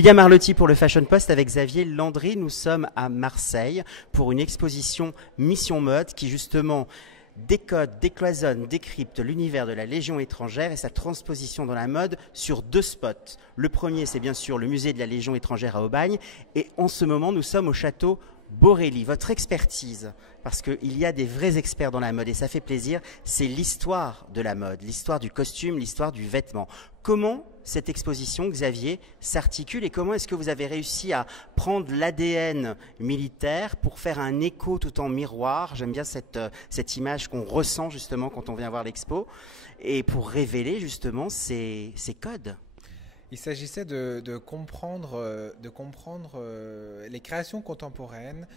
William Arlotti pour le Fashion Post avec Xavier Landry. Nous sommes à Marseille pour une exposition Mission Mode qui justement décode, décloisonne, décrypte l'univers de la Légion étrangère et sa transposition dans la mode sur deux spots. Le premier, c'est bien sûr le musée de la Légion étrangère à Aubagne et en ce moment, nous sommes au château Borelli. Votre expertise, parce qu'il y a des vrais experts dans la mode et ça fait plaisir, c'est l'histoire de la mode, l'histoire du costume, l'histoire du vêtement. Comment cette exposition, Xavier, s'articule et comment est-ce que vous avez réussi à prendre l'ADN militaire pour faire un écho tout en miroir? J'aime bien cette image qu'on ressent justement quand on vient voir l'expo et pour révéler justement ces codes. Il s'agissait de comprendre les créations contemporaines,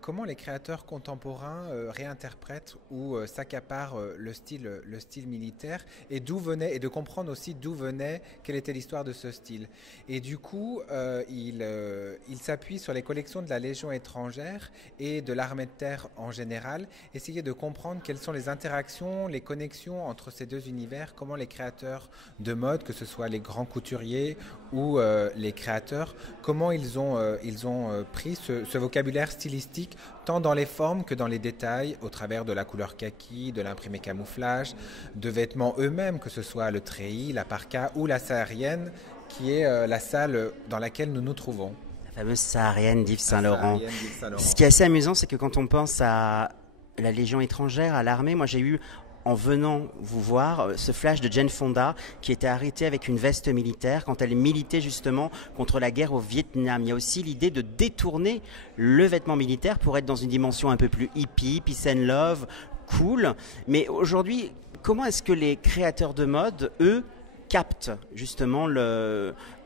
comment les créateurs contemporains réinterprètent ou s'accaparent le style militaire et de comprendre aussi d'où venait, quelle était l'histoire de ce style. Et du coup, il s'appuie sur les collections de la Légion étrangère et de l'armée de terre en général, essayer de comprendre quelles sont les interactions, les connexions entre ces deux univers, comment les créateurs de mode, que ce soit les grands couturiers, ou les créateurs, comment ils ont pris ce vocabulaire stylistique tant dans les formes que dans les détails, au travers de la couleur kaki, de l'imprimé camouflage, de vêtements eux-mêmes, que ce soit le treillis, la parka ou la saharienne, qui est la salle dans laquelle nous nous trouvons. La fameuse saharienne d'Yves Saint-Laurent. Ce qui est assez amusant, c'est que quand on pense à la Légion étrangère, à l'armée, moi j'ai eu en venant vous voir, ce flash de Jane Fonda qui était arrêtée avec une veste militaire quand elle militait justement contre la guerre au Vietnam. Il y a aussi l'idée de détourner le vêtement militaire pour être dans une dimension un peu plus hippie, peace and love, cool. Mais aujourd'hui, comment est-ce que les créateurs de mode, eux, captent justement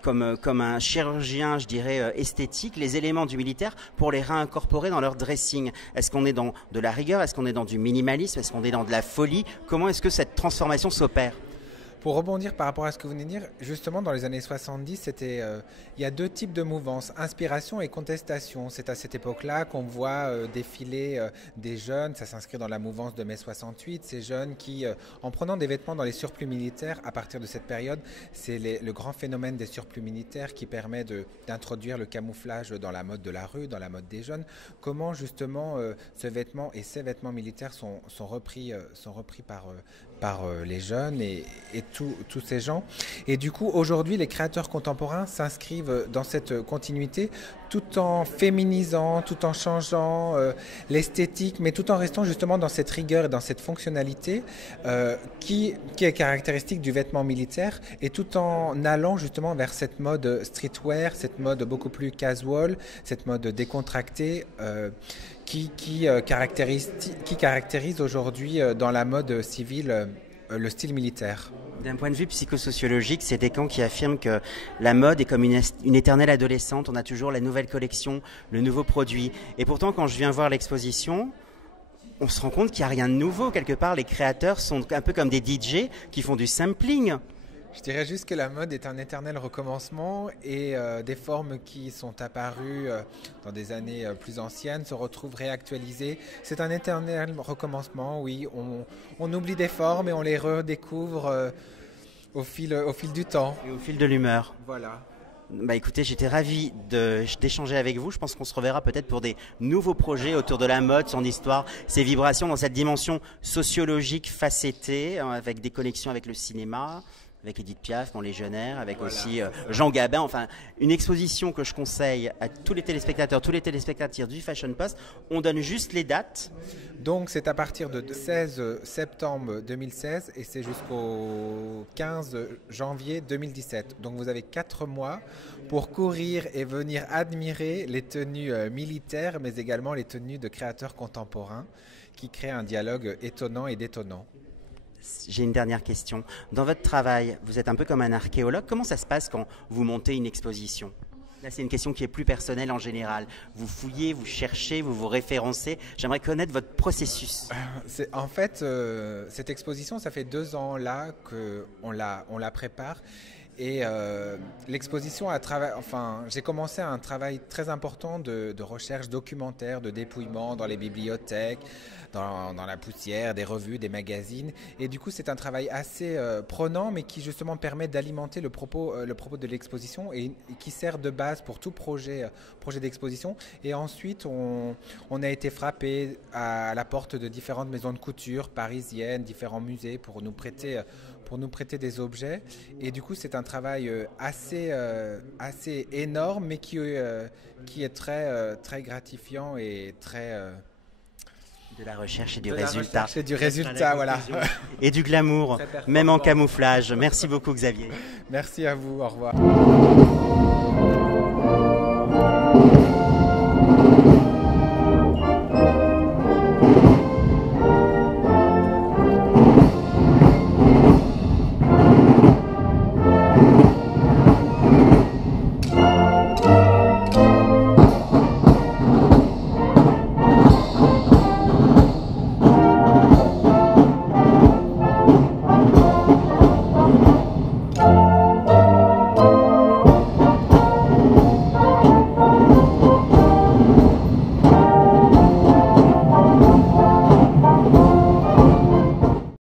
comme un chirurgien, je dirais, esthétique, les éléments du militaire pour les réincorporer dans leur dressing? Est-ce qu'on est dans de la rigueur? Est-ce qu'on est dans du minimalisme? Est-ce qu'on est dans de la folie? Comment est-ce que cette transformation s'opère? Pour rebondir par rapport à ce que vous venez de dire, justement dans les années 70, il y a deux types de mouvances, inspiration et contestation. C'est à cette époque-là qu'on voit défiler des jeunes, ça s'inscrit dans la mouvance de mai 68, ces jeunes qui, en prenant des vêtements dans les surplus militaires, à partir de cette période, c'est le grand phénomène des surplus militaires qui permet d'introduire le camouflage dans la mode de la rue, dans la mode des jeunes. Comment justement ce vêtement et ces vêtements militaires sont repris par les jeunes et tous ces gens. Et du coup, aujourd'hui, les créateurs contemporains s'inscrivent dans cette continuité tout en féminisant, tout en changeant l'esthétique, mais tout en restant justement dans cette rigueur et dans cette fonctionnalité qui est caractéristique du vêtement militaire et tout en allant justement vers cette mode streetwear, cette mode beaucoup plus casual, cette mode décontractée qui caractérise aujourd'hui dans la mode civile le style militaire. D'un point de vue psychosociologique, c'est Descamps qui affirme que la mode est comme une éternelle adolescente. On a toujours la nouvelle collection, le nouveau produit. Et pourtant, quand je viens voir l'exposition, on se rend compte qu'il n'y a rien de nouveau. Quelque part, les créateurs sont un peu comme des DJ qui font du sampling. Je dirais juste que la mode est un éternel recommencement et des formes qui sont apparues dans des années plus anciennes se retrouvent réactualisées. C'est un éternel recommencement, oui. On oublie des formes et on les redécouvre au fil du temps. Et au fil de l'humeur. Voilà. Bah écoutez, j'étais ravi d'échanger avec vous. Je pense qu'on se reverra peut-être pour des nouveaux projets autour de la mode, son histoire, ses vibrations dans cette dimension sociologique facettée, avec des connexions avec le cinéma, avec Edith Piaf, Mon Légionnaire, avec aussi Jean Gabin. Enfin, une exposition que je conseille à tous les téléspectateurs du Fashion Post. On donne juste les dates. Donc, c'est à partir de 16 septembre 2016 et c'est jusqu'au 15 janvier 2017. Donc, vous avez 4 mois pour courir et venir admirer les tenues militaires, mais également les tenues de créateurs contemporains qui créent un dialogue étonnant et détonnant. J'ai une dernière question. Dans votre travail, vous êtes un peu comme un archéologue. Comment ça se passe quand vous montez une exposition? Là, c'est une question qui est plus personnelle en général. Vous fouillez, vous cherchez, vous vous référencez. J'aimerais connaître votre processus. En fait, cette exposition, ça fait 2 ans là qu'on la prépare. Et l'exposition j'ai commencé un travail très important de recherche documentaire, de dépouillement dans les bibliothèques, dans la poussière, des revues, des magazines. Et du coup, c'est un travail assez prenant, mais qui justement permet d'alimenter le propos de l'exposition et qui sert de base pour tout projet d'exposition. Et ensuite, on a été frappé à la porte de différentes maisons de couture parisiennes, différents musées pour nous prêter des objets. Et du coup, c'est un travail assez énorme, mais qui est très gratifiant et très... de la recherche et du résultat. Et du résultat, voilà. Et du glamour, même en camouflage. Merci beaucoup, Xavier. Merci à vous, au revoir.